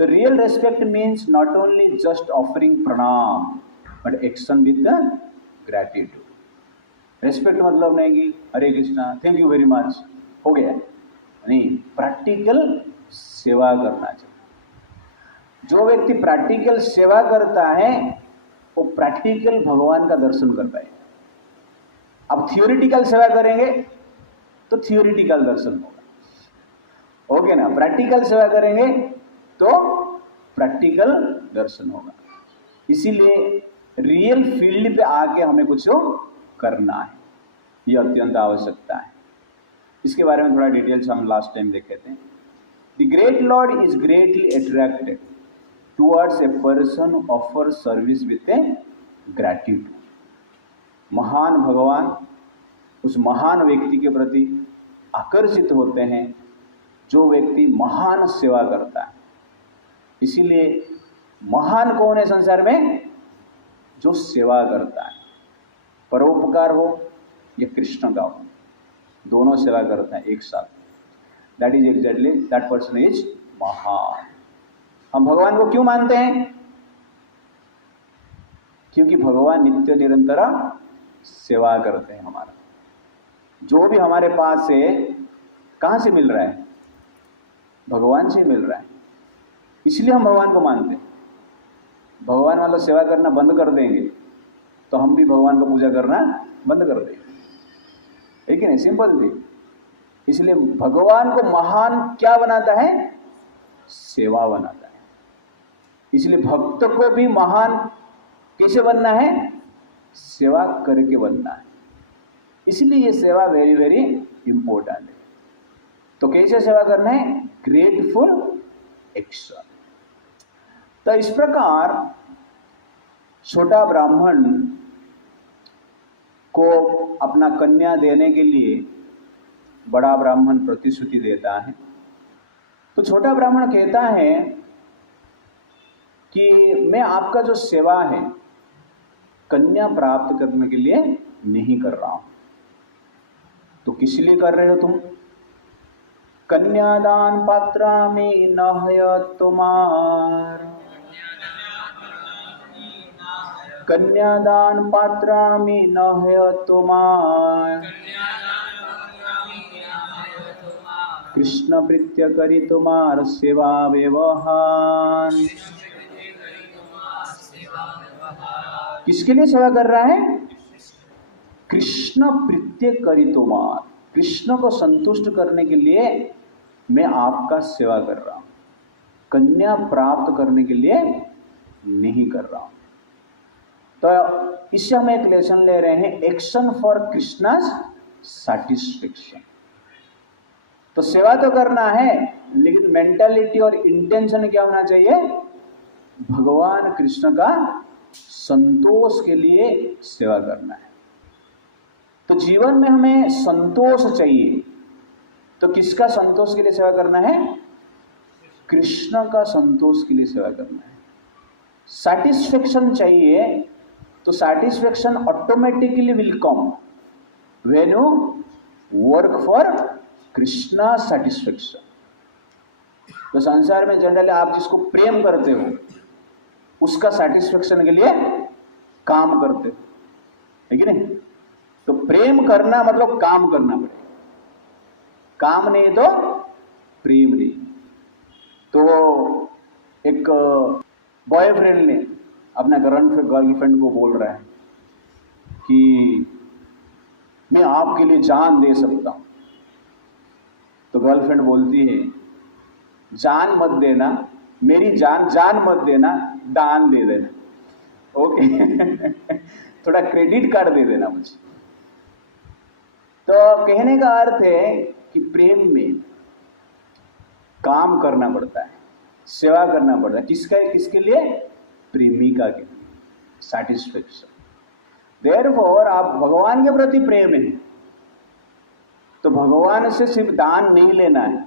तो real respect means not only just offering प्रणाम but action with gratitude. Respect मतलब नहीं कि Hare Krishna thank you very much हो गया, नहीं, प्रैक्टिकल सेवा करना चाहिए। जो व्यक्ति प्रैक्टिकल सेवा करता है वो प्रैक्टिकल भगवान का दर्शन कर पाएगा। अब थियोरिटिकल सेवा करेंगे तो थियोरिटिकल दर्शन होगा, ओके ना। प्रैक्टिकल सेवा करेंगे तो प्रैक्टिकल दर्शन होगा। इसीलिए रियल फील्ड पे आके हमें कुछ करना है, ये अत्यंत आवश्यकता है। इसके बारे में थोड़ा डिटेल्स हम लास्ट टाइम देखे थे। The great Lord is greatly attracted towards a person offer service with A gratitude. महान भगवान उस महान व्यक्ति के प्रति आकर्षित होते हैं जो व्यक्ति महान सेवा करता है। इसीलिए महान कौन है संसार में? जो सेवा करता है, परोपकार हो या कृष्ण का हो, दोनों सेवा करते हैं एक साथ। That is exactly that person is महान। हम भगवान को क्यों मानते हैं? क्योंकि भगवान नित्य निरंतर सेवा करते हैं हमारा। जो भी हमारे पास है कहाँ से मिल रहा है? भगवान से मिल रहा है। इसलिए हम भगवान को मानते हैं। भगवान वालों सेवा करना बंद कर देंगे तो हम भी भगवान को पूजा करना बंद कर देंगे, है कि नहीं? सिंपल थी। इसलिए भगवान को महान क्या बनाता है? सेवा बनाता है। इसलिए भक्त को भी महान कैसे बनना है? सेवा करके बनना है। इसलिए ये सेवा वेरी वेरी इंपॉर्टेंट है। तो कैसे सेवा करना है? Grateful action. तो इस प्रकार छोटा ब्राह्मण को अपना कन्या देने के लिए बड़ा ब्राह्मण प्रतिश्रुति देता है। तो छोटा ब्राह्मण कहता है कि मैं आपका जो सेवा है कन्या प्राप्त करने के लिए नहीं कर रहा हूं। तो किस लिए कर रहे हो तुम? कन्यादान पात्रा में न है तुम्हार, कन्यादान पात्रा में न है तुम्हार, कृष्ण प्रीत्य करी तुम्हार सेवा व्यवहार। किसके लिए सेवा कर रहा है? कृष्ण प्रीत्य करी तुम्हार, कृष्ण को संतुष्ट करने के लिए मैं आपका सेवा कर रहा हूं। कन्या प्राप्त करने के लिए नहीं कर रहा हूं। तो इससे हम एक लेसन ले रहे हैं, एक्शन फॉर कृष्णास सैटिस्फैक्शन। तो सेवा तो करना है लेकिन मेंटालिटी और इंटेंशन क्या होना चाहिए? भगवान कृष्ण का संतोष के लिए सेवा करना है। तो जीवन में हमें संतोष चाहिए। तो किसका संतोष के लिए सेवा करना है? कृष्ण का संतोष के लिए सेवा करना है। सैटिस्फैक्शन चाहिए तो satisfaction automatically will come when you work for Krishna satisfaction. तो संसार में जनरली आप जिसको प्रेम करते हो उसका सैटिस्फैक्शन के लिए काम करते हो, है कि नहीं? तो प्रेम करना मतलब काम करना पड़ेगा। काम नहीं तो प्रेम नहीं। तो एक बॉयफ्रेंड ने अपना गर्लफ्रेंड को बोल रहा है कि मैं आपके लिए जान दे सकता हूं। तो गर्लफ्रेंड बोलती है जान मत देना, मेरी जान मत देना, दान दे देना, ओके? थोड़ा क्रेडिट कार्ड दे देना मुझे। तो कहने का अर्थ है कि प्रेम में काम करना पड़ता है, सेवा करना पड़ता है। किसके लिए? प्रेमिका के लिए, सैटिस्फैक्शन। देयरफॉर आप भगवान के प्रति प्रेम है तो भगवान से सिर्फ दान नहीं लेना है,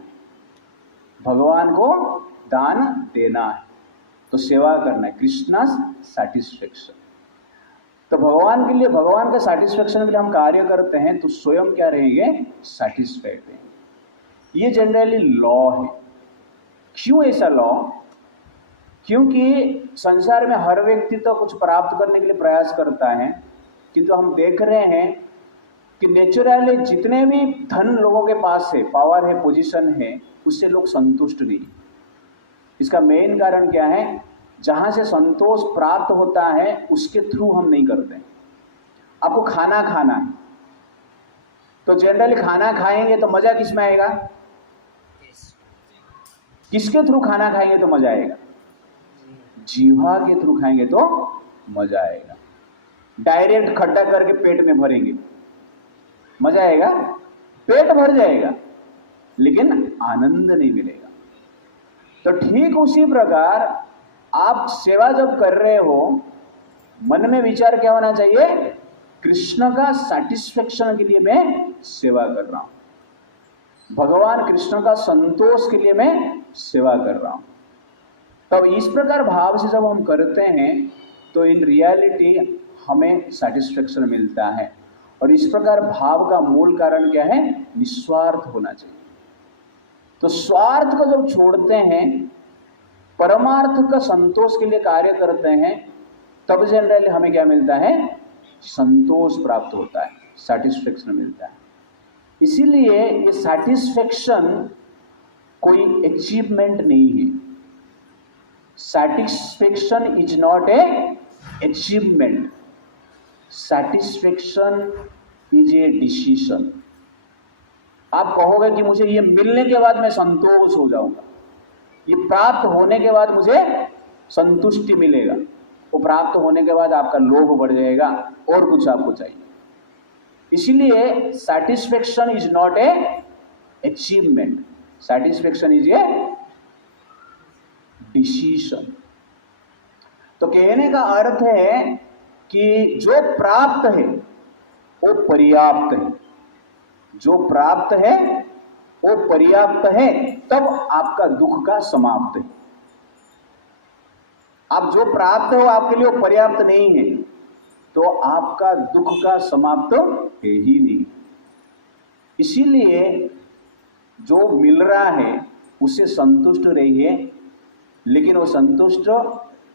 भगवान को दान देना है। तो सेवा करना है, कृष्णा सैटिस्फैक्शन। तो भगवान के लिए, भगवान का सैटिस्फैक्शन के लिए हम कार्य करते हैं तो स्वयं क्या रहेंगे? सैटिस्फाइड रहेंगे। ये जनरली लॉ है। क्यों ऐसा लॉ? क्योंकि संसार में हर व्यक्ति तो कुछ प्राप्त करने के लिए प्रयास करता है, किंतु हम देख रहे हैं कि नेचुरली जितने भी धन लोगों के पास है, पावर है, पोजीशन है, उससे लोग संतुष्ट नहीं। इसका मेन कारण क्या है? जहां से संतोष प्राप्त होता है उसके थ्रू हम नहीं करते। आपको खाना खाना है तो जनरली खाना खाएंगे तो मजा किस में आएगा? किसके थ्रू खाना खाएंगे तो मजा आएगा? जीवा के थ्रू खाएंगे तो मजा आएगा। डायरेक्ट खट्टा करके पेट में भरेंगे, मजा आएगा? पेट भर जाएगा लेकिन आनंद नहीं मिलेगा। तो ठीक उसी प्रकार आप सेवा जब कर रहे हो, मन में विचार क्या होना चाहिए? कृष्ण का सैटिस्फैक्शन के लिए मैं सेवा कर रहा हूं, भगवान कृष्ण का संतोष के लिए मैं सेवा कर रहा हूं। तब इस प्रकार भाव से जब हम करते हैं तो इन रियलिटी हमें सैटिस्फैक्शन मिलता है। और इस प्रकार भाव का मूल कारण क्या है? निस्वार्थ होना चाहिए। तो स्वार्थ को जब छोड़ते हैं, परमार्थ का संतोष के लिए कार्य करते हैं, तब जनरली हमें क्या मिलता है? संतोष प्राप्त होता है, सैटिस्फैक्शन मिलता है। इसीलिए ये सैटिस्फैक्शन कोई अचीवमेंट नहीं है। Satisfaction is not a achievement, satisfaction is a decision. आप कहोगे कि मुझे ये मिलने के बाद मैं संतोष हो जाऊंगा, ये प्राप्त होने के बाद मुझे संतुष्टि मिलेगा, वो प्राप्त होने के बाद आपका लोभ बढ़ जाएगा और कुछ आपको चाहिए। इसीलिए satisfaction is not a achievement, satisfaction is a decision. तो कहने का अर्थ है कि जो प्राप्त है वो पर्याप्त है, जो प्राप्त है वो पर्याप्त है, तब आपका दुख का समाप्त है। आप जो प्राप्त हो आपके लिए वो पर्याप्त नहीं है तो आपका दुख का समाप्त है ही नहीं। इसीलिए जो मिल रहा है उससे संतुष्ट रहिए, लेकिन वो संतुष्ट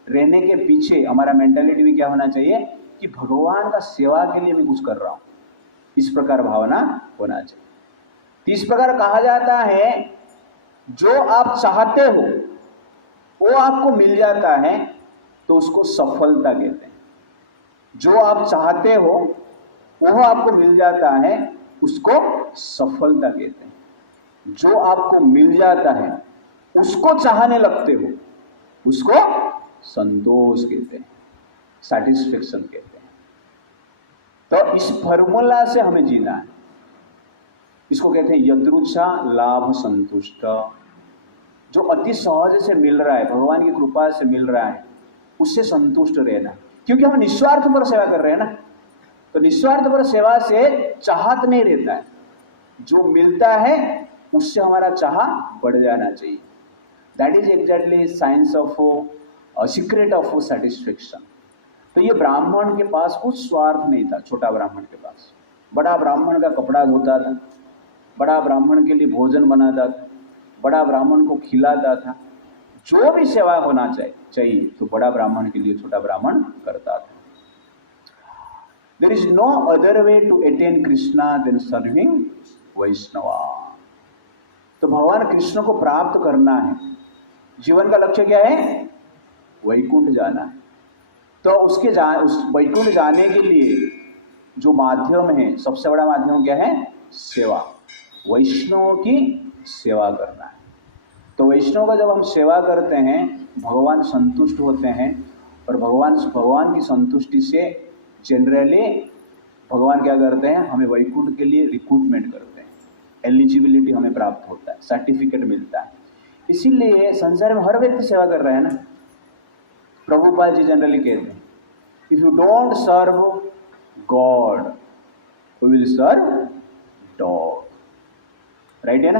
रहने के पीछे हमारा मेंटालिटी भी क्या होना चाहिए कि भगवान का सेवा के लिए मैं कुछ कर रहा हूं, इस प्रकार भावना होना चाहिए। इस प्रकार कहा जाता है जो आप चाहते हो वो आपको मिल जाता है तो उसको सफलता कहते हैं। जो आप चाहते हो वो आपको मिल जाता है उसको सफलता कहते हैं। जो आपको मिल जाता है उसको चाहने लगते हो उसको संतोष कहते हैं, सैटिस्फैक्शन कहते हैं। तो इस फॉर्मूला से हमें जीना है। इसको कहते हैं यदृच्छा लाभ संतुष्ट। जो अति सहज से मिल रहा है, भगवान की कृपा से मिल रहा है, उससे संतुष्ट रहना। क्योंकि हम निस्वार्थ पर सेवा कर रहे हैं ना, तो निस्वार्थ पर सेवा से चाहत नहीं रहता है। जो मिलता है उससे हमारा चाह बढ़ जाना चाहिए। That is exactly science of secret of satisfaction. तो ये ब्राह्मण के पास कुछ स्वार्थ नहीं था। छोटा ब्राह्मण के पास, बड़ा ब्राह्मण का कपड़ा धोता था, बड़ा ब्राह्मण के लिए भोजन बनाता था, बड़ा ब्राह्मण को खिलाता था। जो भी सेवा होना चाहिए तो बड़ा ब्राह्मण के लिए छोटा ब्राह्मण करता था। There is no other way to attain Krishna than serving Vaishnava. तो भगवान कृष्ण को प्राप्त करना है, जीवन का लक्ष्य क्या है? वैकुंठ जाना है। तो उस वैकुंठ जाने के लिए जो माध्यम है, सबसे बड़ा माध्यम क्या है? सेवा। वैष्णव की सेवा करना है। तो वैष्णव का जब हम सेवा करते हैं भगवान संतुष्ट होते हैं, और भगवान की संतुष्टि से जनरली भगवान क्या करते हैं? हमें वैकुंठ के लिए रिक्रूटमेंट करते हैं, एलिजिबिलिटी हमें प्राप्त होता है, सर्टिफिकेट मिलता है। इसीलिए संसार में हर व्यक्ति सेवा कर रहा है ना। प्रभुपाद जी जनरली कहते हैं, if you don't serve God we will serve dog. Right है ना?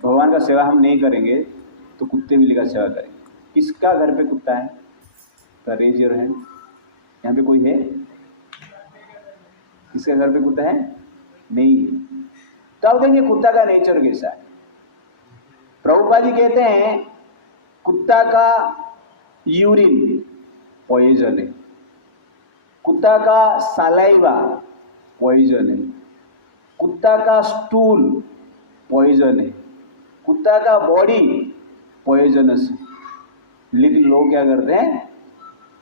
भगवान का सेवा हम नहीं करेंगे तो कुत्ते बिल्ली का सेवा करेंगे। किसका घर पे कुत्ता है? Raise your hand. यहाँ पे कोई है? किसके घर पे कुत्ता है? नहीं। तो अब देखिए कुत्ता का नेचर कैसा है। प्रभुपाद जी कहते हैं कुत्ता का यूरिन पॉइजन है, कुत्ता का सलाइवा पॉइजन है, कुत्ता का स्टूल पॉइजन है, कुत्ता का बॉडी पॉइजनस है। लेकिन लोग क्या करते हैं,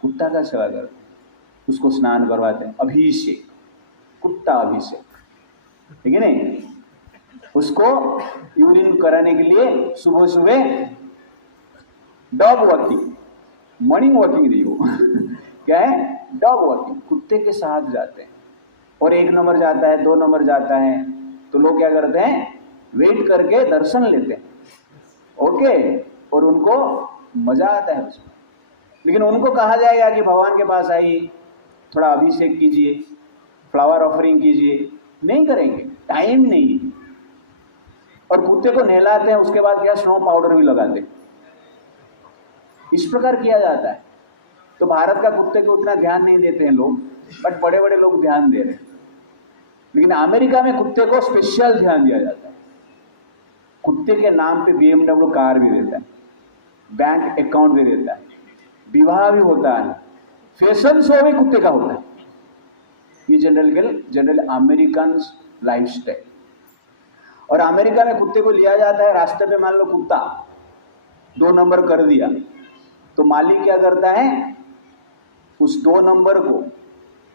कुत्ता का सेवा करते हैं, उसको स्नान करवाते हैं, अभिषेक, कुत्ता अभिषेक, ठीक है नहीं, उसको यूरिन कराने के लिए सुबह सुबह डॉग वॉकिंग, मॉर्निंग वॉकिंग नहीं हो क्या है, डॉग वॉकिंग, कुत्ते के साथ जाते हैं। और 1 नंबर जाता है, 2 नंबर जाता है, तो लोग क्या करते हैं, वेट करके दर्शन लेते हैं, ओके, और उनको मजा आता है उसमें। लेकिन उनको कहा जाएगा कि भगवान के पास आइए, थोड़ा अभिषेक कीजिए, फ्लावर ऑफरिंग कीजिए, नहीं करेंगे, टाइम नहीं। और कुत्ते को नहलाते हैं, उसके बाद क्या, स्नो पाउडर भी लगाते हैं, इस प्रकार किया जाता है। तो भारत का कुत्ते को उतना ध्यान नहीं देते हैं लोग, बट बड़े बड़े लोग ध्यान दे रहे हैं। लेकिन अमेरिका में कुत्ते को स्पेशल ध्यान दिया जाता है, कुत्ते के नाम पे BMW कार भी देता है, बैंक अकाउंट भी देता है, विवाह भी होता है, फैशन शो भी कुत्ते का होता है। ये जनरल अमेरिकन लाइफस्टाइल। और अमेरिका में कुत्ते को लिया जाता है, रास्ते पे मान लो कुत्ता 2 नंबर कर दिया, तो मालिक क्या करता है, उस 2 नंबर को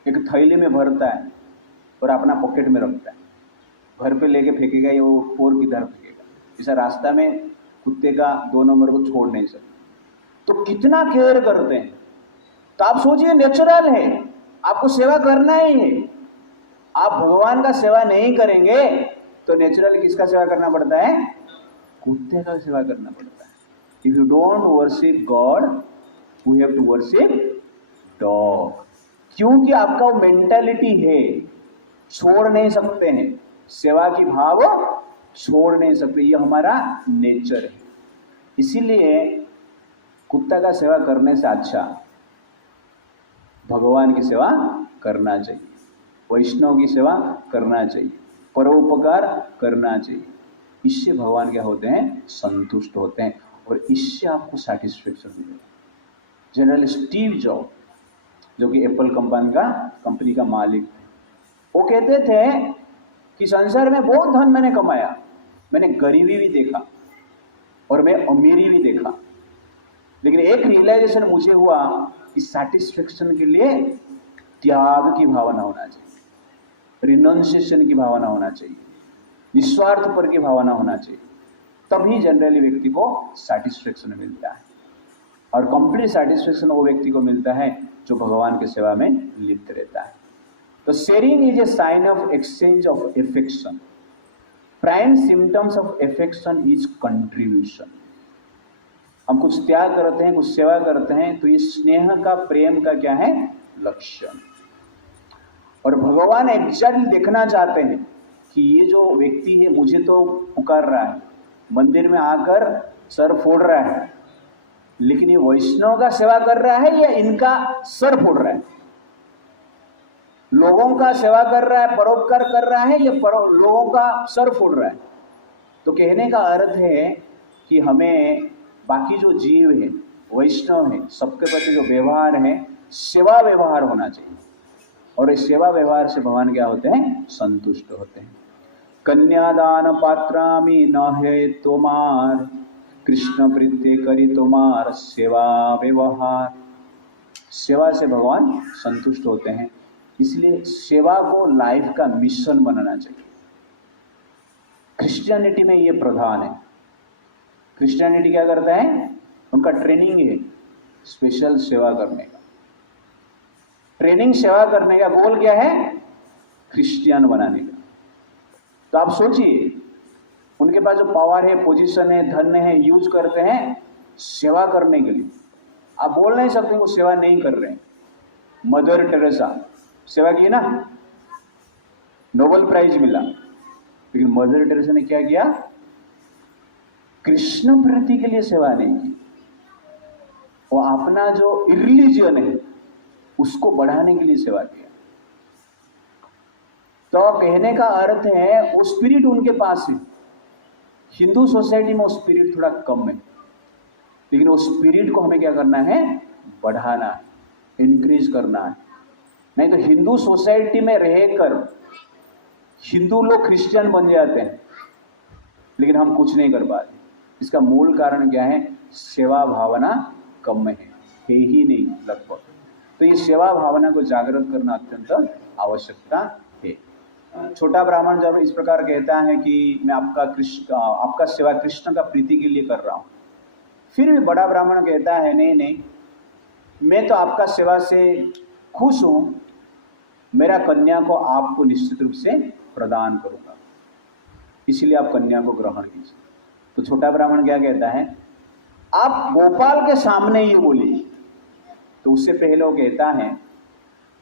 एक थैली में भरता है और अपना पॉकेट में रखता है, घर पे लेके फेंकेगा या वो पोर की तरफ फेंकेगा। ऐसा रास्ता में कुत्ते का 2 नंबर को छोड़ नहीं सकते। तो कितना केयर करते हैं। तो आप सोचिए, नेचुरल है, आपको सेवा करना ही है। आप भगवान का सेवा नहीं करेंगे तो नेचुरली किसका सेवा करना पड़ता है, कुत्ते का सेवा करना पड़ता है। If you don't worship God, we have to worship dog. क्योंकि आपका वो मेंटालिटी है, छोड़ नहीं सकते हैं, सेवा की भाव छोड़ नहीं सकते, ये हमारा नेचर है। इसीलिए कुत्ता का सेवा करने से अच्छा भगवान की सेवा करना चाहिए, वैष्णव की सेवा करना चाहिए, परोपकार करना चाहिए। इससे भगवान क्या होते हैं, संतुष्ट होते हैं, और इससे आपको सेटिस्फेक्शन मिलेगा। जनरल स्टीव जॉब, जो कि एप्पल कंपनी का मालिक है, वो कहते थे कि संसार में बहुत धन मैंने कमाया, मैंने गरीबी भी देखा और मैं अमीरी भी देखा, लेकिन एक रियलाइजेशन मुझे हुआ कि सैटिस्फैक्शन के लिए त्याग की भावना होना चाहिए, रिनंसिएशन की भावना होना चाहिए, निस्वार्थ पर की भावना होना चाहिए, तभी जनरली व्यक्ति को सैटिस्फैक्शन मिलता है। और कंप्लीट सैटिस्फैक्शन वो व्यक्ति को मिलता है जो भगवान की सेवा में लिप्त रहता है। तो sharing is a sign of exchange of affection. Prime symptoms of affection is contribution. हम कुछ त्याग करते हैं, कुछ सेवा करते हैं, तो ये स्नेह का, प्रेम का क्या है, लक्षण। और भगवान एग्जैक्टली देखना चाहते हैं कि ये जो व्यक्ति है मुझे तो पुकार रहा है, मंदिर में आकर सर फोड़ रहा है, लेकिन ये वैष्णव का सेवा कर रहा है या इनका सर फोड़ रहा है, लोगों का सेवा कर रहा है, परोपकार कर रहा है या लोगों का सर फोड़ रहा है। तो कहने का अर्थ है कि हमें बाकी जो जीव है, वैष्णव है, सबके प्रति जो व्यवहार है, सेवा व्यवहार होना चाहिए। और इस सेवा व्यवहार से भगवान क्या होते हैं, संतुष्ट होते हैं। कन्यादान पात्रामी न है तोमार, कृष्ण प्रीत्य करी तोमार सेवा व्यवहार। सेवा से भगवान संतुष्ट होते हैं, इसलिए सेवा को लाइफ का मिशन बनाना चाहिए। क्रिश्चियनिटी में ये प्रधान है। क्रिश्चियनिटी क्या करता है, उनका ट्रेनिंग है स्पेशल सेवा करने का। ट्रेनिंग सेवा करने का गोल क्या है, क्रिश्चियन बनाने का। तो आप सोचिए, उनके पास जो पावर है, पोजीशन है, धन है, यूज करते हैं सेवा करने के लिए। आप बोल नहीं सकते वो सेवा नहीं कर रहे हैं। मदर टेरेसा सेवा की ना, नोबेल प्राइज मिला, लेकिन मदर टेरेसा ने क्या किया, कृष्ण प्रीति के लिए सेवा नहीं की, वो अपना जो रिलीजन है उसको बढ़ाने के लिए सेवा किया। तो कहने का अर्थ है वो स्पिरिट उनके पास है। हिंदू सोसाइटी में वो स्पिरिट थोड़ा कम है। लेकिन वो स्पिरिट को हमें क्या करना है, बढ़ाना है, इंक्रीज करना है। नहीं तो हिंदू सोसाइटी में रहकर हिंदू लोग क्रिश्चियन बन जाते हैं, लेकिन हम कुछ नहीं कर पाते। इसका मूल कारण क्या है, सेवा भावना कम है ही नहीं लगभग। तो ये सेवा भावना को जागृत करना अत्यंत आवश्यकता है। छोटा ब्राह्मण जब इस प्रकार कहता है कि मैं आपका सेवा कृष्ण का प्रीति के लिए कर रहा हूँ, फिर भी बड़ा ब्राह्मण कहता है नहीं नहीं, मैं तो आपका सेवा से खुश हूँ, मेरा कन्या को आपको निश्चित रूप से प्रदान करूँगा, इसलिए आप कन्या को ग्रहण कीजिए। तो छोटा ब्राह्मण क्या कहता है, आप गोपाल के सामने ये बोलिए। तो उससे पहले वो कहता है,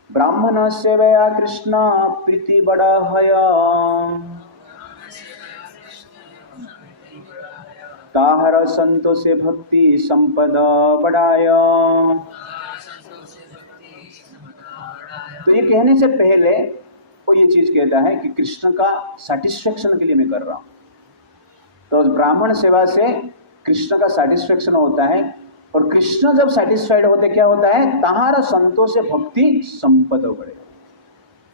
ब्राह्मण सेवया कृष्ण प्रीति बढ़ाया, ताहर संतो से भक्ति संपद बढ़ाया। तो ये कहने से पहले वो ये चीज कहता है कि कृष्ण का सेटिस्फेक्शन के लिए मैं कर रहा हूं। तो ब्राह्मण सेवा से कृष्ण का सेटिस्फेक्शन होता है, और कृष्ण जब सेटिस्फाइड होते क्या होता है, ताहार संतोष से भक्ति संपद बढ़े।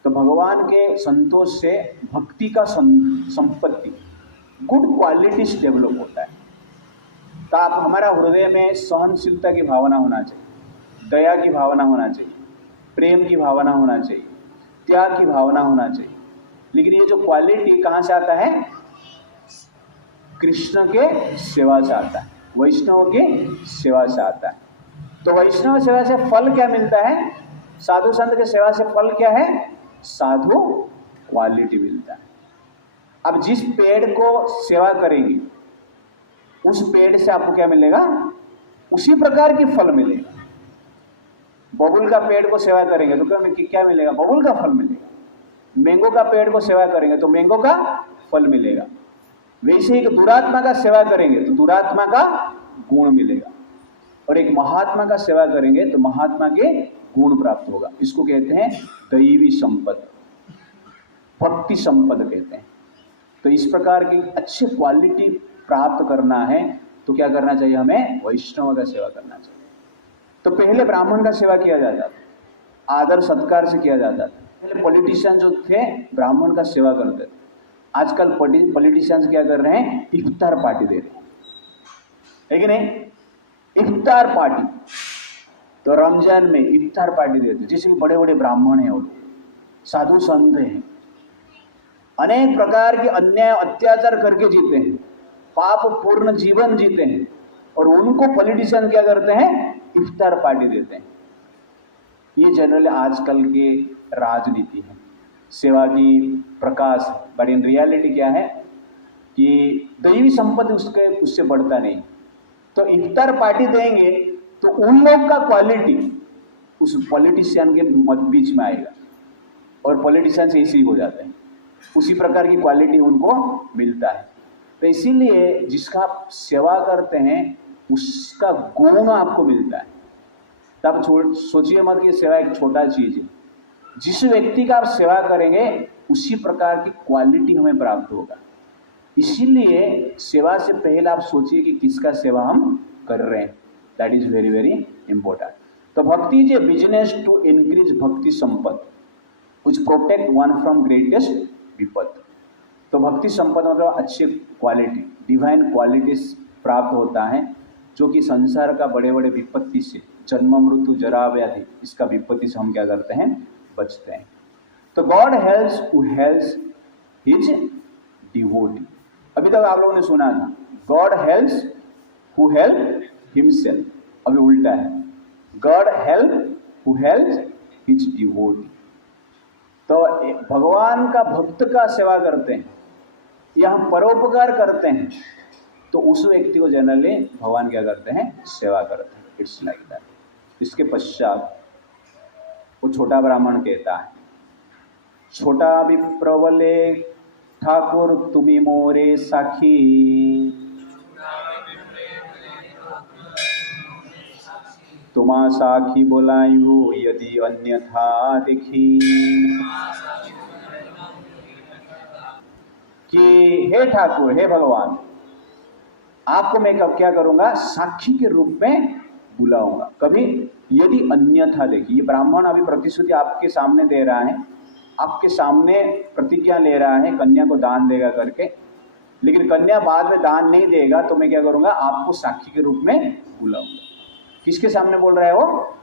तो भगवान के संतोष से भक्ति का संपत्ति, गुड क्वालिटीज डेवलप होता है। तो आप हमारा हृदय में सहनशीलता की भावना होना चाहिए, दया की भावना होना चाहिए, प्रेम की भावना होना चाहिए, त्याग की भावना होना चाहिए। लेकिन ये जो क्वालिटी कहाँ से आता है, कृष्ण के सेवा से आता है, वैष्णव की सेवा से आता है। तो वैष्णव सेवा से फल क्या मिलता है, साधु संत के सेवा से फल क्या है, साधु क्वालिटी मिलता है। अब जिस पेड़ को सेवा करेंगे उस पेड़ से आपको क्या मिलेगा, उसी प्रकार की फल मिलेगा। बबुल का पेड़ को सेवा करेंगे तो क्या मिलेगा, बबुल का फल मिलेगा। मैंगो का पेड़ को सेवा करेंगे तो मैंगो का फल मिलेगा। वैसे ही दुरात्मा का सेवा करेंगे तो दुरात्मा का गुण मिलेगा, और एक महात्मा का सेवा करेंगे तो महात्मा के गुण प्राप्त होगा। इसको कहते हैं दैवी संपद, भक्ति संपद कहते हैं। तो इस प्रकार की अच्छी क्वालिटी प्राप्त करना है तो क्या करना चाहिए, हमें वैष्णव का सेवा करना चाहिए। तो पहले ब्राह्मण का सेवा किया जाता था, आदर सत्कार से किया जाता था। पहले पॉलिटिशियन जो थे ब्राह्मण का सेवा करते थे। आजकल पॉलिटिशियंस क्या कर रहे हैं, इफ्तार पार्टी दे रहे हैं, है कि नहीं, इफ्तार पार्टी। तो रमजान में इफ्तार पार्टी देते, जैसे बड़े बड़े ब्राह्मण हैं, वो साधु संत हैं, अनेक प्रकार के अन्याय अत्याचार करके जीते हैं, पाप पूर्ण जीवन जीते हैं, और उनको पॉलिटिशियन क्या करते हैं, इफ्तार पार्टी देते हैं। ये जनरली आजकल के राजनीति है, सेवा की प्रकाश। बट इन रियलिटी क्या है कि दैवी संपत्ति उससे बढ़ता नहीं। तो इफ्तार पार्टी देंगे तो उन लोग का क्वालिटी उस पॉलिटिशियन के बीच में आएगा, और पॉलिटिशियन से इसी हो जाते हैं, उसी प्रकार की क्वालिटी उनको मिलता है। तो इसीलिए जिसका आप सेवा करते हैं उसका गुण आपको मिलता है। तो आप सोचिए मत कि सेवा एक छोटा चीज है। जिस व्यक्ति का आप सेवा करेंगे उसी प्रकार की क्वालिटी हमें प्राप्त होगा। इसीलिए सेवा से पहले आप सोचिए कि किसका सेवा हम कर रहे हैं। That is very very important. तो bhakti is a business to increase bhakti sampad which protect one from greatest विपद। तो भक्ति संपद मतलब अच्छी क्वालिटी, डिवाइन क्वालिटीज प्राप्त होता है, जो कि संसार का बड़े बड़े विपत्ति से, जन्म मृत्यु जरा व्याधि, इसका विपत्ति से हम क्या करते हैं, बचते हैं। तो God helps who helps his devotee. अभी तक आप लोगों ने सुना था God helps who help himself, अभी उल्टा है, God help who helps his devotee. तो भगवान का भक्त का सेवा करते हैं या हम परोपकार करते हैं तो उस व्यक्ति को जनरली भगवान क्या करते हैं, सेवा करते हैं। It's like that. इसके पश्चात वो छोटा ब्राह्मण कहता है, छोटा विप्रवले ठाकुर तुम्ही मोरे साखी, तुमा साखी बोलायु यदि अन्यथा देखी। कि हे ठाकुर, हे भगवान, आपको मैं क्या करूंगा, साक्षी के रूप में बुलाऊंगा। कभी यदि अन्यथा, देखिए ये ब्राह्मण अभी प्रतिश्रुति आपके सामने दे रहा है, आपके सामने प्रतिज्ञा ले रहा है कन्या को दान देगा करके, लेकिन कन्या बाद में दान नहीं देगा तो मैं क्या करूंगा, आपको साक्षी के रूप में बुलाऊंगा। किसके सामने बोल रहा है वो?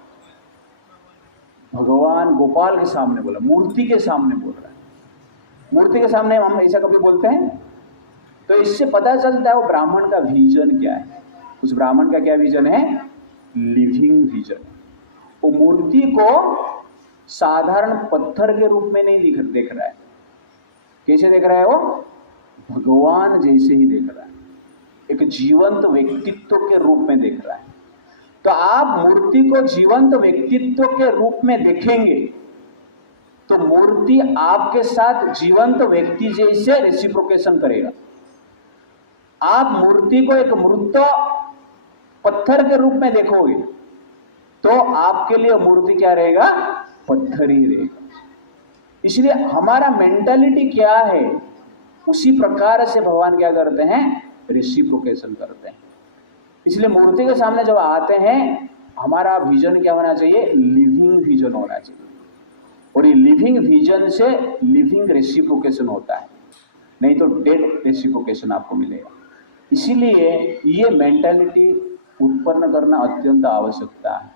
भगवान गोपाल के सामने बोला, मूर्ति के सामने बोल रहा है। मूर्ति के सामने हम ऐसा कभी बोलते हैं? तो इससे पता चलता है वो ब्राह्मण का विजन क्या है। उस ब्राह्मण का क्या विजन है? Living vision. वो मूर्ति को साधारण पत्थर के रूप में नहीं देख रहा है। कैसे देख रहा है वो? भगवान जैसे ही देख रहा है, एक जीवंत व्यक्तित्व के रूप में देख रहा है। तो आप मूर्ति को जीवंत व्यक्तित्व के रूप में देखेंगे तो मूर्ति आपके साथ जीवंत व्यक्ति जैसे रेसिप्रोकेशन करेगा। आप मूर्ति को एक मृत पत्थर के रूप में देखोगे तो आपके लिए मूर्ति क्या रहेगा? पत्थर ही रहेगा। इसलिए हमारा मेंटालिटी क्या है, उसी प्रकार से भगवान क्या करते हैं? रेसिप्रोकेशन करते हैं। इसलिए मूर्ति के सामने जब आते हैं, हमारा विजन क्या होना चाहिए? लिविंग विजन होना चाहिए। और ये लिविंग विजन से लिविंग रेसिप्रोकेशन होता है, नहीं तो डेड रेसिप्रोकेशन आपको मिलेगा। इसीलिए ये मेंटालिटी उत्पन्न करना अत्यंत आवश्यकता है।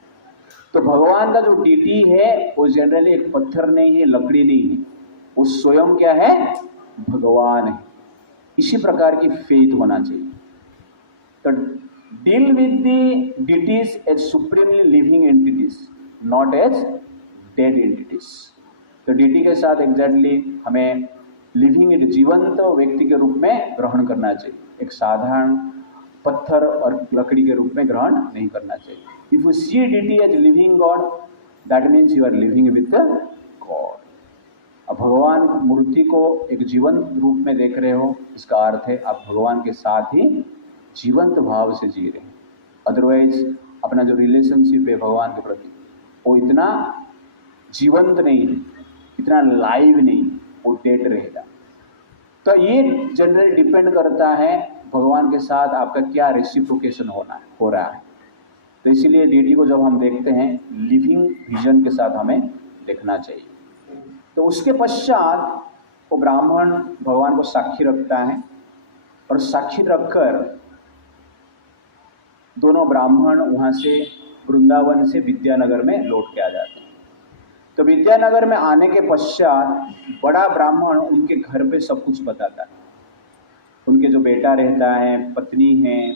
तो भगवान का जो डीटी है वो जनरली एक पत्थर नहीं है, लकड़ी नहीं है, वो स्वयं क्या है? भगवान है। इसी प्रकार की फेथ होना चाहिए। तो deal with the deities as supremely living entities, not as dead entities। तो डीटी के साथ एग्जैक्टली हमें लिविंग जीवंत व्यक्ति के रूप में ग्रहण करना चाहिए, एक साधारण पत्थर और लकड़ी के रूप में ग्रहण नहीं करना चाहिए। If you see deity as living God, that means you are living with God. अब भगवान मूर्ति को एक जीवंत रूप में देख रहे हो, इसका अर्थ है आप भगवान के साथ ही जीवंत भाव से जी रहे हैं। अदरवाइज अपना जो रिलेशनशिप है भगवान के प्रति वो इतना जीवंत नहीं है, इतना लाइव नहीं, वो डेड रहेगा। तो ये जनरली डिपेंड करता है भगवान के साथ आपका क्या रेसिप्रोकेशन हो रहा है। तो इसीलिए डीटी को जब हम देखते हैं लिविंग विजन के साथ हमें देखना चाहिए। तो उसके पश्चात वो ब्राह्मण भगवान को साक्षी रखता है और साक्षी रखकर दोनों ब्राह्मण वहाँ से वृंदावन से विद्यानगर में लौट के आ जाते हैं। तो विद्यानगर में आने के पश्चात बड़ा ब्राह्मण उनके घर पे सब कुछ बताता है। उनके जो बेटा रहता है, पत्नी है,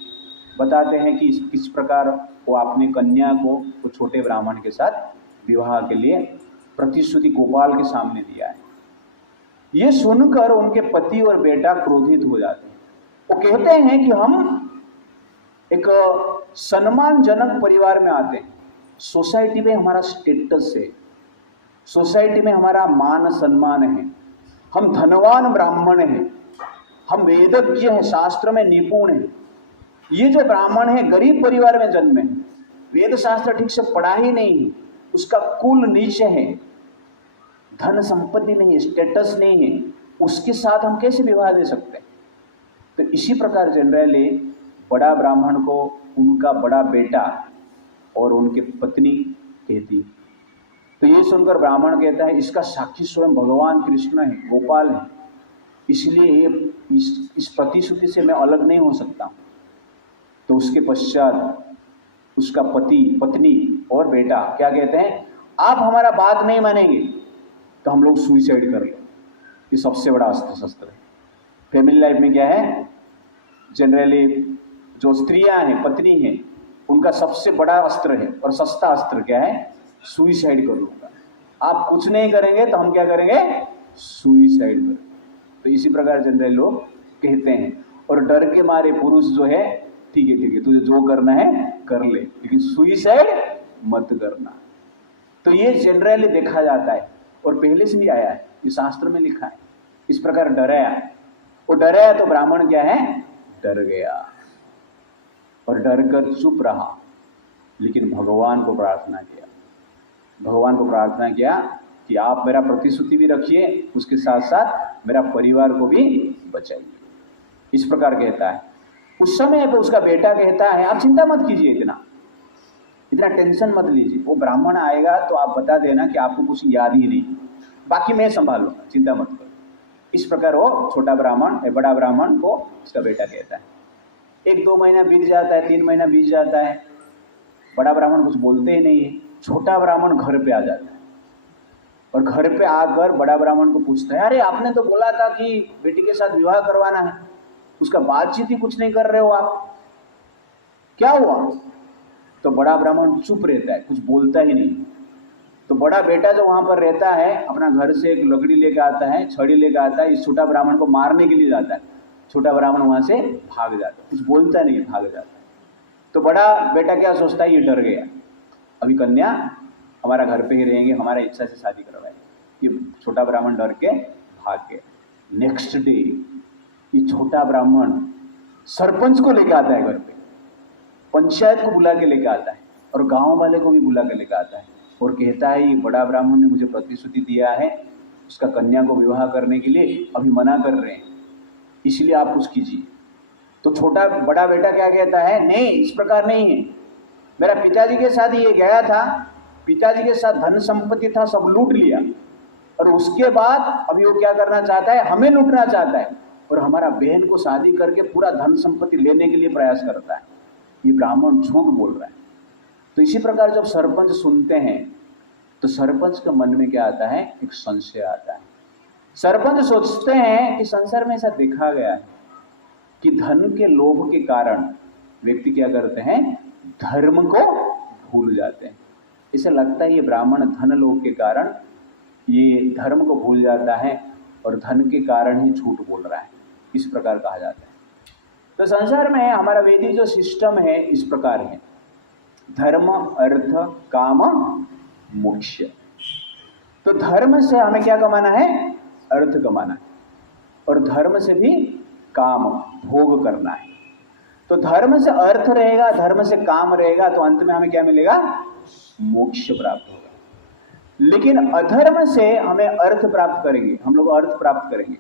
बताते हैं कि किस प्रकार वो अपने कन्या को वो छोटे ब्राह्मण के साथ विवाह के लिए प्रतिश्रुति गोपाल के सामने दिया है। ये सुनकर उनके पति और बेटा क्रोधित हो जाते हैं। वो कहते हैं कि हम एक सम्मानजनक परिवार में आते हैं, सोसाइटी में हमारा स्टेटस है, सोसाइटी में हमारा मान सम्मान है, हम धनवान ब्राह्मण हैं, हम वेदज्ञ हैं, शास्त्र में निपुण हैं। ये जो ब्राह्मण है गरीब परिवार में जन्मे, वेद शास्त्र ठीक से पढ़ा ही नहीं है, उसका कुल नीचे है, धन संपत्ति नहीं है, स्टेटस नहीं है, उसके साथ हम कैसे विवाह दे सकते हैं? तो इसी प्रकार जनरली बड़ा ब्राह्मण को उनका बड़ा बेटा और उनके पत्नी कहती। तो ये सुनकर ब्राह्मण कहता है इसका साक्षी स्वयं भगवान कृष्ण है, गोपाल है, इसलिए इस प्रतिश्रुति से मैं अलग नहीं हो सकता। तो उसके पश्चात उसका पति, पत्नी और बेटा क्या कहते हैं? आप हमारा बात नहीं मानेंगे तो हम लोग सुइसाइड कर लें। ये सबसे बड़ा अस्त्र शस्त्र है। फैमिली लाइफ में क्या है, जनरली जो स्त्रियां हैं, पत्नी हैं, उनका सबसे बड़ा अस्त्र है और सस्ता अस्त्र क्या है? सुइसाइड कर लूँगा। आप कुछ नहीं करेंगे तो हम क्या करेंगे? सुइसाइड करेंगे। तो इसी प्रकार जनरली लोग कहते हैं और डर के मारे पुरुष जो है ठीक है तुझे जो करना है कर ले, लेकिन सुइसाइड मत करना। तो ये जनरली देखा जाता है और पहले से ही आया है, ये शास्त्र में लिखा है। इस प्रकार डराया, वो डराया तो ब्राह्मण क्या है? डर गया और डर कर चुप रहा, लेकिन भगवान को प्रार्थना किया। भगवान को प्रार्थना किया कि आप मेरा प्रतिश्रुति भी रखिए, उसके साथ साथ मेरा परिवार को भी बचाइए। इस प्रकार कहता है। उस समय पे उसका बेटा कहता है आप चिंता मत कीजिए, इतना टेंशन मत लीजिए, वो ब्राह्मण आएगा तो आप बता देना कि आपको कुछ याद ही नहीं, बाकी मैं संभालूंगा, चिंता मत करो। इस प्रकार वो छोटा ब्राह्मण बड़ा ब्राह्मण को उसका बेटा कहता है। 1-2 महीना बीत जाता है, 3 महीना बीत जाता है, बड़ा ब्राह्मण कुछ बोलते ही नहीं है। छोटा ब्राह्मण घर पे आ जाता है और घर पे आकर बड़ा ब्राह्मण को पूछता है, अरे आपने तो बोला था कि बेटी के साथ विवाह करवाना है, उसका बातचीत ही कुछ नहीं कर रहे हो आप, क्या हुआ? तो बड़ा ब्राह्मण चुप रहता है, कुछ बोलता ही नहीं। तो बड़ा बेटा जो वहां पर रहता है अपना घर से एक लकड़ी लेकर आता है, छड़ी लेकर आता है, इस छोटा ब्राह्मण को मारने के लिए जाता है। छोटा ब्राह्मण वहां से भाग जाता है, कुछ बोलता नहीं, भाग जाता है। तो बड़ा बेटा क्या सोचता है, ये डर गया, अभी कन्या हमारा घर पे ही रहेंगे, हमारा इच्छा से शादी करवाएंगे। ये छोटा ब्राह्मण डर के भाग गया। नेक्स्ट डे ये छोटा ब्राह्मण सरपंच को लेकर आता है घर पे, पंचायत को बुला के लेकर आता है और गांव वाले को भी बुला के लेकर आता है और कहता है ये बड़ा ब्राह्मण ने मुझे प्रतिश्रुति दिया है उसका कन्या को विवाह करने के लिए, अभी मना कर रहे हैं, इसलिए आप कुछ कीजिए। तो बड़ा बेटा क्या कहता है, नहीं इस प्रकार नहीं है, मेरा पिताजी के साथ ये गया था, पिताजी के साथ धन संपत्ति था, सब लूट लिया और उसके बाद अभी वो क्या करना चाहता है, हमें लूटना चाहता है और हमारा बहन को शादी करके पूरा धन संपत्ति लेने के लिए प्रयास करता है। ये ब्राह्मण झूठ बोल रहा है। तो इसी प्रकार जब सरपंच सुनते हैं तो सरपंच के मन में क्या आता है, एक संशय आता है। सरपंच सोचते हैं कि संसार में ऐसा देखा गया है कि धन के लोभ के कारण व्यक्ति क्या करते हैं, धर्म को भूल जाते हैं। इसे लगता है ये ब्राह्मण धन लोभ के कारण ये धर्म को भूल जाता है और धन के कारण ही झूठ बोल रहा है, इस प्रकार कहा जाता है। तो संसार में हमारा वैदिक जो सिस्टम है इस प्रकार है, धर्म अर्थ काम मोक्ष। तो धर्म से हमें क्या कमाना है, अर्थ कमाना है और धर्म से भी काम भोग करना है। तो धर्म से अर्थ रहेगा, धर्म से काम रहेगा, तो अंत में हमें क्या मिलेगा, मोक्ष प्राप्त होगा। लेकिन अधर्म से हमें अर्थ प्राप्त करेंगे, हम लोग अर्थ प्राप्त करेंगे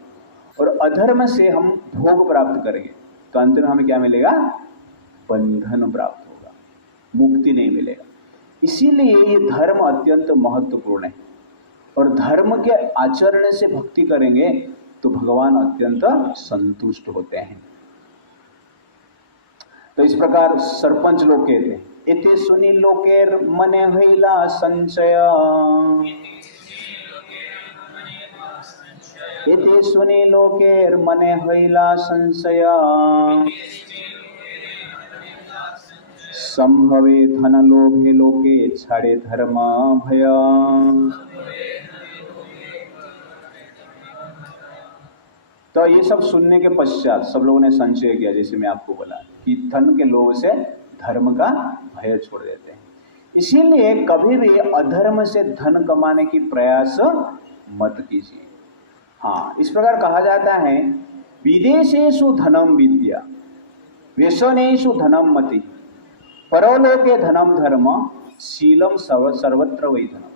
और अधर्म से हम भोग प्राप्त करेंगे, तो अंत में हमें क्या मिलेगा, बंधन प्राप्त होगा, मुक्ति नहीं मिलेगा। इसीलिए ये धर्म अत्यंत महत्वपूर्ण है और धर्म के आचरण से भक्ति करेंगे तो भगवान अत्यंत संतुष्ट होते हैं। तो इस प्रकार सरपंच लोग कहते हैं, इति सुनि लोकेर मने हईला संशय, इति सुनि लोकेर मने हईला संशय, संभवे धन लोभे लोके छाड़े धर्म भय। तो ये सब सुनने के पश्चात सब लोगों ने संशय किया, जैसे मैं आपको बोला कि धन के लोभ से धर्म का भय छोड़ देते हैं। इसीलिए कभी भी अधर्म से धन कमाने की प्रयास मत कीजिए। हाँ, इस प्रकार कहा जाता है, विदेशेषु धनम विद्या व्यसनेषु धनम मति, परलोके धनम धर्म शीलम सर्वत्र वही धनम।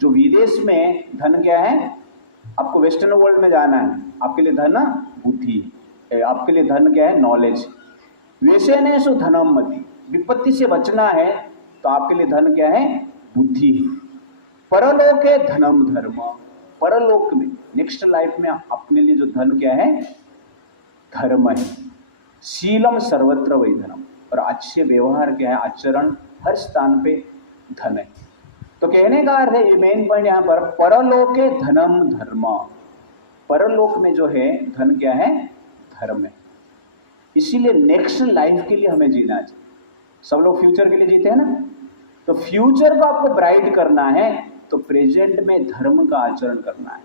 जो विदेश में धन क्या है, आपको वेस्टर्न वर्ल्ड में जाना है, आपके लिए धन बुद्धि, आपके लिए धन क्या है, नॉलेज। व्यसनेषु धनम मति, विपत्ति से बचना है तो आपके लिए धन क्या है, बुद्धि। परलोके धनम धर्म, परलोक में नेक्स्ट लाइफ में अपने लिए जो धन क्या है, धर्म है। शीलम सर्वत्र वही धनम, और अच्छे व्यवहार क्या है, आचरण हर स्थान पे धन है। तो कहने का अर्थ है, मेन पॉइंट यहाँ पर, परलोके धनम धर्म, परलोक में जो है धन क्या है, धर्म है। इसीलिए नेक्स्ट लाइफ के लिए हमें जीना चाहिए। सब लोग फ्यूचर के लिए जीते हैं ना, तो फ्यूचर को आपको ब्राइट करना है तो प्रेजेंट में धर्म का आचरण करना है,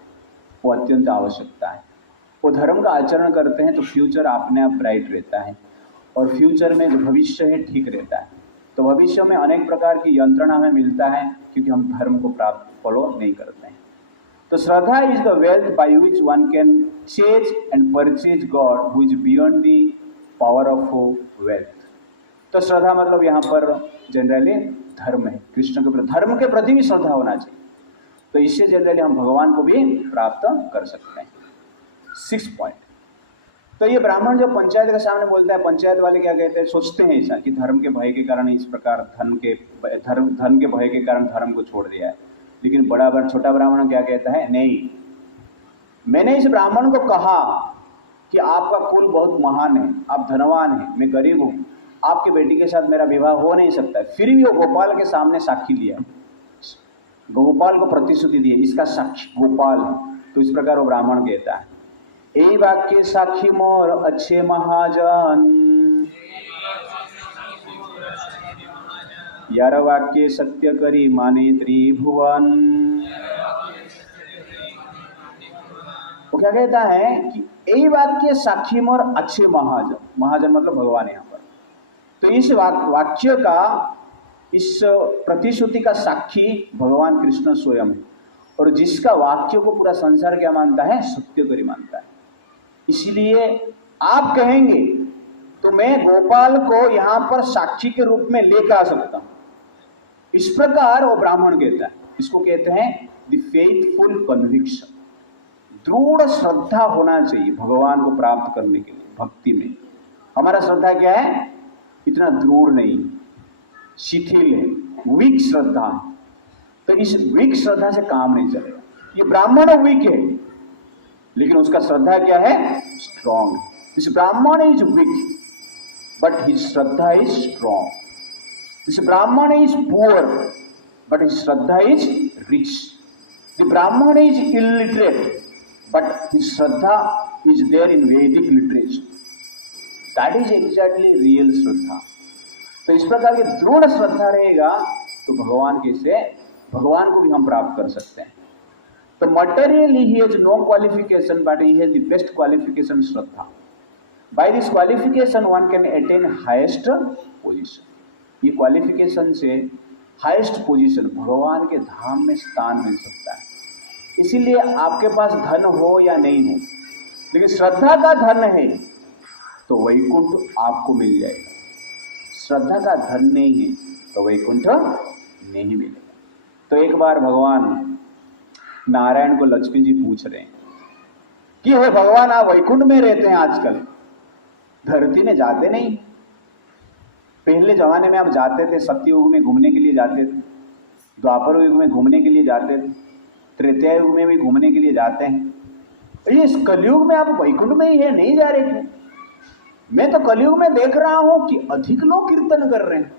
वो अत्यंत आवश्यकता है। वो धर्म का आचरण करते हैं तो फ्यूचर अपने आप ब्राइट रहता है और फ्यूचर में जो भविष्य है ठीक रहता है। तो भविष्य में अनेक प्रकार की यंत्रणा हमें मिलता है क्योंकि हम धर्म को प्राप्त फॉलो नहीं करते हैं। तो shraddha is the wealth by which one can chase and purchase God who is beyond the power of wealth. तो श्रद्धा मतलब यहाँ पर जनरली धर्म है, कृष्ण के प्रति, धर्म के प्रति भी श्रद्धा होना चाहिए। तो इससे जनरली हम भगवान को भी प्राप्त कर सकते हैं। 6 पॉइंट, तो ये ब्राह्मण जो पंचायत के सामने बोलता है, पंचायत वाले क्या कहते हैं, सोचते हैं ऐसा कि धर्म के भय के कारण इस प्रकार धन के भय के कारण धर्म को छोड़ दिया है। लेकिन छोटा ब्राह्मण क्या कहता है, नहीं, मैंने इस ब्राह्मण को कहा कि आपका कुल बहुत महान है, आप धनवान हैं, मैं गरीब हूँ, आपके बेटी के साथ मेरा विवाह हो नहीं सकता है। फिर भी वो गोपाल के सामने साक्षी लिया, गोपाल को प्रतिश्रुति दी, इसका साक्षी गोपाल है। तो इस प्रकार वो ब्राह्मण कहता है, यही वाक्य साक्षी मोर अच्छे महाजन, यार वाक्य सत्य करी माने त्रिभुवन। वो क्या कहता है कि यही वाक्य साक्षी मोर अच्छे महाजन, महाजन मतलब भगवान यहाँ पर। तो इस वाक्य का, इस प्रतिश्रुति का साक्षी भगवान कृष्ण स्वयं है, और जिसका वाक्य को पूरा संसार क्या मानता है, सत्य करी मानता है। इसलिए आप कहेंगे तो मैं गोपाल को यहाँ पर साक्षी के रूप में लेकर आ सकता हूँ। इस प्रकार वो ब्राह्मण कहता है, इसको कहते हैं द फेथफुल कन्विक्शन। दृढ़ श्रद्धा होना चाहिए भगवान को प्राप्त करने के लिए। भक्ति में हमारा श्रद्धा क्या है, इतना दृढ़ नहीं, शिथिल है, वीक श्रद्धा। तो इस वीक श्रद्धा से काम नहीं चलेगा। ये ब्राह्मण वीक है, लेकिन उसका श्रद्धा क्या है, strong. This Brahmin is weak but his shraddha is strong. This Brahmin is poor but his shraddha is rich. The Brahmin is illiterate but his shraddha is there in Vedic literature. That is exactly real shraddha. तो इस प्रकार की दृढ़ श्रद्धा रहेगा तो भगवान को भी हम प्राप्त कर सकते हैं। तो materially he has no qualification but he has the best qualification Shraddha. By this qualification one can attain highest position। ये qualification से highest position भगवान के धाम में स्थान मिल सकता है। इसीलिए आपके पास धन हो या नहीं हो, लेकिन श्रद्धा का धन है तो वैकुंठ आपको मिल जाएगा। श्रद्धा का धन नहीं है तो वैकुंठ नहीं मिलेगा। तो एक बार भगवान नारायण को लक्ष्मी जी पूछ रहे हैं कि हे भगवान, आप वैकुंठ में रहते हैं, आजकल धरती में जाते नहीं। पहले जमाने में आप जाते थे, सत्ययुग में घूमने के लिए जाते थे, द्वापर युग में घूमने के लिए जाते थे, त्रेता युग में भी घूमने के लिए जाते हैं। ये इस कलयुग में आप वैकुंठ में ही है, नहीं जा रहे क्यों? मैं तो कलयुग में देख रहा हूं कि अधिक लोग कीर्तन कर रहे हैं,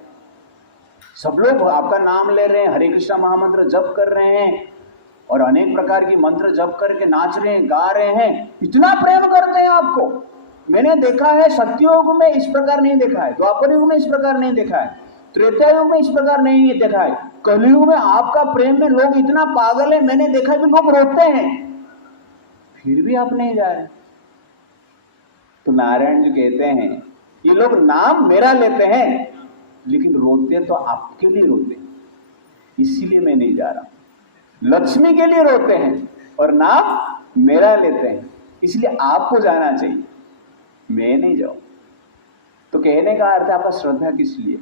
सब लोग आपका नाम ले रहे हैं, हरे कृष्णा महामंत्र जप कर रहे हैं और अनेक प्रकार की मंत्र जप करके नाच रहे हैं, गा रहे हैं, इतना प्रेम करते हैं आपको। मैंने देखा है सत्ययुग में इस प्रकार नहीं देखा है, द्वापर युग में इस प्रकार नहीं देखा है, त्रेता युग में इस प्रकार नहीं देखा है। कलयुग में आपका प्रेम में लोग इतना पागल है, मैंने देखा है कि लोग रोते हैं, फिर भी आप नहीं जा रहे। तो नारायण जी कहते हैं ये लोग नाम मेरा लेते हैं लेकिन रोते तो आपके लिए रोते, इसीलिए मैं नहीं जा रहा। लक्ष्मी के लिए रोते हैं और नाम मेरा लेते हैं, इसलिए आपको जाना चाहिए, मैं नहीं जाऊं। तो कहने का अर्थ आपका श्रद्धा किस लिए,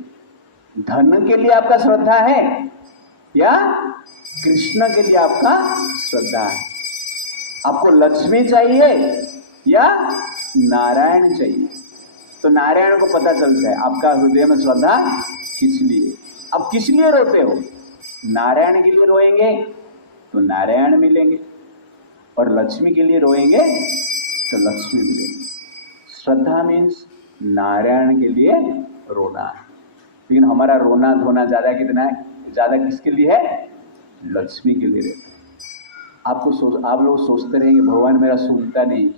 धन के लिए आपका श्रद्धा है या कृष्ण के लिए आपका श्रद्धा है? आपको लक्ष्मी चाहिए या नारायण चाहिए? तो नारायण को पता चलता है आपका हृदय में श्रद्धा किस लिए। आप किस लिए रोते हो? नारायण के लिए रोएंगे तो नारायण मिलेंगे, और लक्ष्मी के लिए रोएंगे तो लक्ष्मी मिलेंगे। श्रद्धा मीन्स नारायण के लिए रोना है, लेकिन हमारा रोना धोना ज़्यादा कितना है, ज़्यादा किसके लिए है? लक्ष्मी के लिए रहता है। आप लोग सोचते रहेंगे भगवान मेरा सुनता नहीं,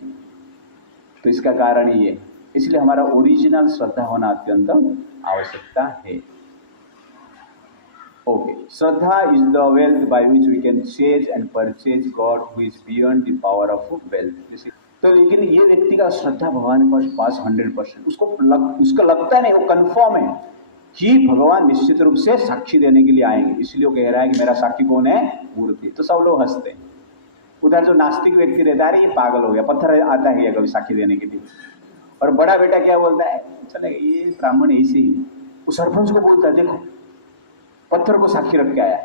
तो इसका कारण ये है। इसलिए हमारा ओरिजिनल श्रद्धा होना अत्यंत आवश्यकता है। Okay, shraddha is the wealth by which we can chase and purchase God who is beyond the power of wealth. तो लेकिन ये व्यक्ति का श्रद्धा भगवान के पास 100%, उसको लगता नहीं, वो कंफर्म है कि भगवान निश्चित रूप से साक्षी देने के लिए आएंगे, इसलिए वो कह रहा है कि मेरा साक्षी कौन है? मूर्ति। तो सब लोग हंसते हैं। उधर जो नास्तिक व्यक्ति रहता है ये पागल हो गया, पत्थर आता है कभी साक्षी देने के लिए। और बड़ा बेटा क्या बोलता है, चलेगा ये ब्राह्मण ऐसे ही। वो सरपंच को बोलता है देखो पत्थर को साक्षी रख के आया,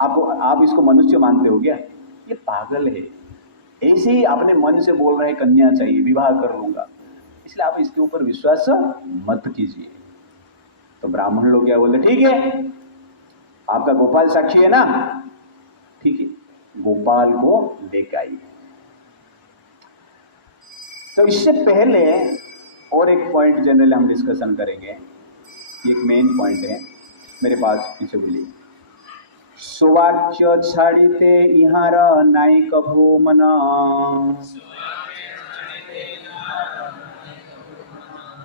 आप इसको मनुष्य मानते हो क्या? ये पागल है, ऐसे ही अपने मन से बोल रहे कन्या चाहिए, विवाह कर लूंगा, इसलिए आप इसके ऊपर विश्वास मत कीजिए। तो ब्राह्मण लोग क्या बोलते, ठीक है आपका गोपाल साक्षी है ना, ठीक है गोपाल को लेकर आइए। तो इससे पहले और एक पॉइंट जनरली हम डिस्कशन करेंगे, एक मेन पॉइंट है मेरे पास, पीछे बोलिए। सुवाक्य छाड़ीते इहार नाई कभो मना,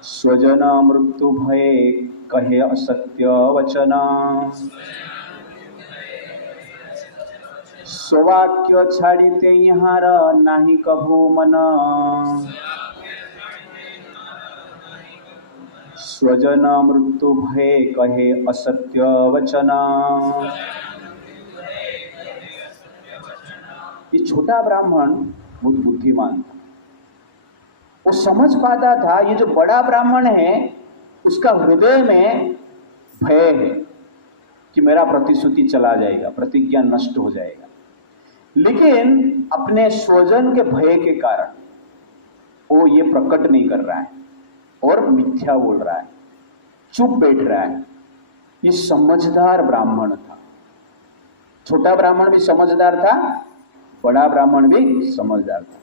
स्वजन मृत्यु भय कहे असत्य वचना। सुवाक्य छाड़ीते इहार नाही कभो मना, स्वजन मृत्यु भय कहे असत्य वचना। ये छोटा ब्राह्मण बहुत बुद्धिमान था, वो समझ पाता था ये जो बड़ा ब्राह्मण है उसका हृदय में भय है कि मेरा प्रतिश्रुति चला जाएगा, प्रतिज्ञा नष्ट हो जाएगा, लेकिन अपने स्वजन के भय के कारण वो ये प्रकट नहीं कर रहा है और मिथ्या बोल रहा है, चुप बैठ रहा है। ये समझदार ब्राह्मण था। छोटा ब्राह्मण भी समझदार था, बड़ा ब्राह्मण भी समझदार था।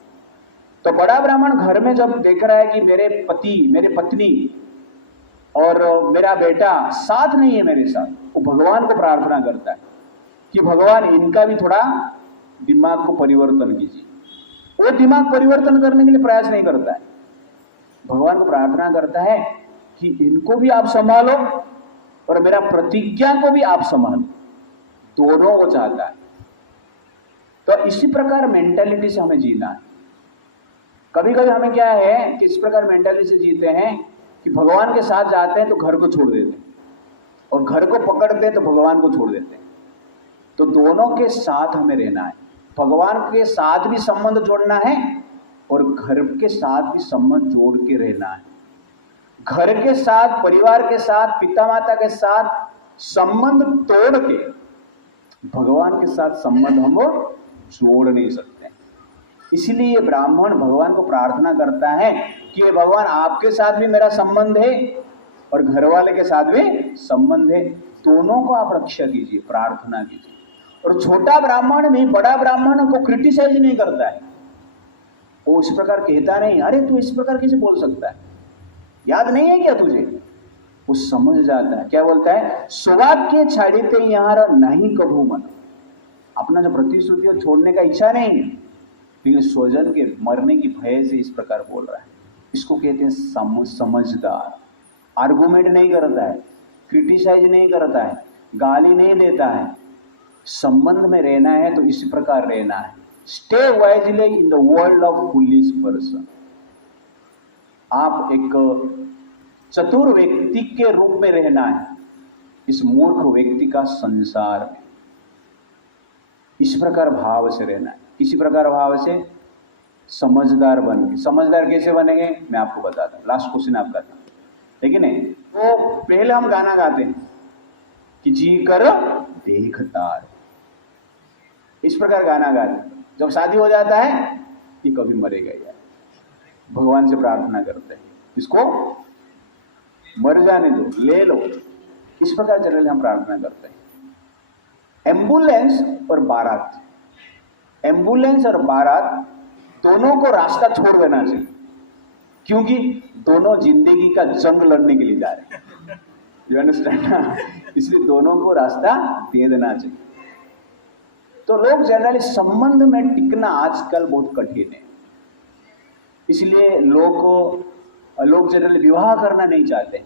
तो बड़ा ब्राह्मण घर में जब देख रहा है कि मेरे पति, मेरे पत्नी और मेरा बेटा साथ नहीं है मेरे साथ, वो भगवान को प्रार्थना करता है कि भगवान इनका भी थोड़ा दिमाग को परिवर्तन कीजिए। वो दिमाग परिवर्तन करने के लिए प्रयास नहीं करता है, भगवान को प्रार्थना करता है कि इनको भी आप संभालो और मेरा प्रतिज्ञा को भी आप संभालो, दोनों को चाहता है। तो इसी प्रकार मेंटालिटी से हमें जीना है। कभी कभी हमें क्या है कि इस प्रकार मेंटालिटी से जीते हैं कि भगवान के साथ जाते हैं तो घर को छोड़ देते हैं, और घर को पकड़ते हैं तो भगवान को छोड़ देते हैं। तो दोनों के साथ हमें रहना है, भगवान के साथ भी संबंध जोड़ना है और घर के साथ भी संबंध जोड़ के रहना है। घर के साथ, परिवार के साथ, पिता माता के साथ संबंध तोड़ के भगवान के साथ संबंध हम जोड़ नहीं सकते। इसीलिए ब्राह्मण भगवान को प्रार्थना करता है कि भगवान आपके साथ भी मेरा संबंध है और घर वाले के साथ भी संबंध है, दोनों को आप रक्षा कीजिए, प्रार्थना कीजिए। और छोटा ब्राह्मण भी बड़ा ब्राह्मण को क्रिटिसाइज नहीं करता है, वो इस प्रकार कहता नहीं, अरे तू इस प्रकार कैसे बोल सकता है, याद नहीं है क्या तुझे, वो समझ जाता है। क्या बोलता है, सुवाक्य छाड़ीते यहाँ नहीं कभू मन, अपना जो प्रतिश्रुति है छोड़ने का इच्छा नहीं है, लेकिन स्वजन के मरने की भय से इस प्रकार बोल रहा है। इसको कहते हैं समझदार। आर्गुमेंट नहीं करता है, क्रिटिसाइज नहीं करता है, गाली नहीं देता है। संबंध में रहना है तो इसी प्रकार रहना है। Stay wisely in the world of foolish person. आप एक चतुर व्यक्ति के रूप में रहना है इस मूर्ख व्यक्ति का संसार में, इस प्रकार भाव से रहना है। इसी प्रकार भाव से समझदार बन के, समझदार कैसे बनेंगे मैं आपको बताता हूँ। लास्ट क्वेश्चन आपका था, ठीक है नहीं? तो पहले हम गाना गाते हैं कि जी कर देखतार, इस प्रकार गाना गाते। जब शादी हो जाता है कि कभी मरेगा यार, भगवान से प्रार्थना करते हैं इसको मर जाने दो, ले लो, इस प्रकार जनरली हम प्रार्थना करते हैं। एम्बुलेंस और बारात, एम्बुलेंस और बारात दोनों को रास्ता छोड़ देना चाहिए, क्योंकि दोनों जिंदगी का जंग लड़ने के लिए जा रहे हैं, यू अंडरस्टैंड ना? इसलिए दोनों को रास्ता दे देना चाहिए। तो लोग जनरली संबंध में टिकना आजकल बहुत कठिन है, इसलिए लोग जनरली विवाह करना नहीं चाहते,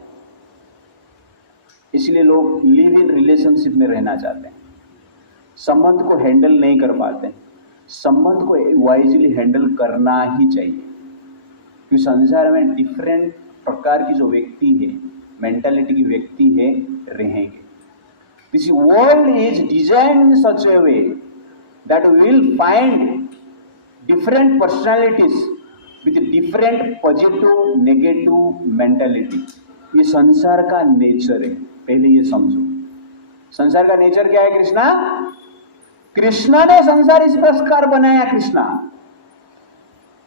इसलिए लोग लिव इन रिलेशनशिप में रहना चाहते हैं। संबंध को हैंडल नहीं कर पाते। संबंध को वाइजली हैंडल करना ही चाहिए, क्योंकि संसार में डिफरेंट प्रकार की जो व्यक्ति है, मेंटालिटी की व्यक्ति है, रहेंगे। This world is designed in such a way that we will find different personalities with different positive negative mentality. ये संसार का नेचर है, पहले ये समझो। संसार का नेचर क्या है? कृष्णा ने संसार इस प्रकार बनाया। कृष्णा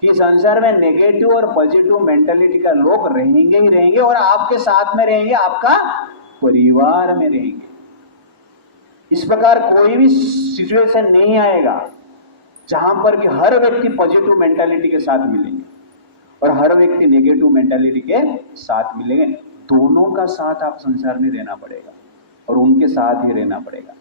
कि संसार में नेगेटिव और पॉजिटिव मेंटालिटी का लोग रहेंगे ही रहेंगे, और आपके साथ में रहेंगे, आपका परिवार में रहेंगे। इस प्रकार कोई भी सिचुएशन नहीं आएगा जहां पर कि हर व्यक्ति पॉजिटिव मेंटालिटी के साथ मिलेंगे और हर व्यक्ति नेगेटिव मेंटालिटी के साथ मिलेंगे। दोनों का साथ आप संसार में देना पड़ेगा और उनके साथ ही रहना पड़ेगा।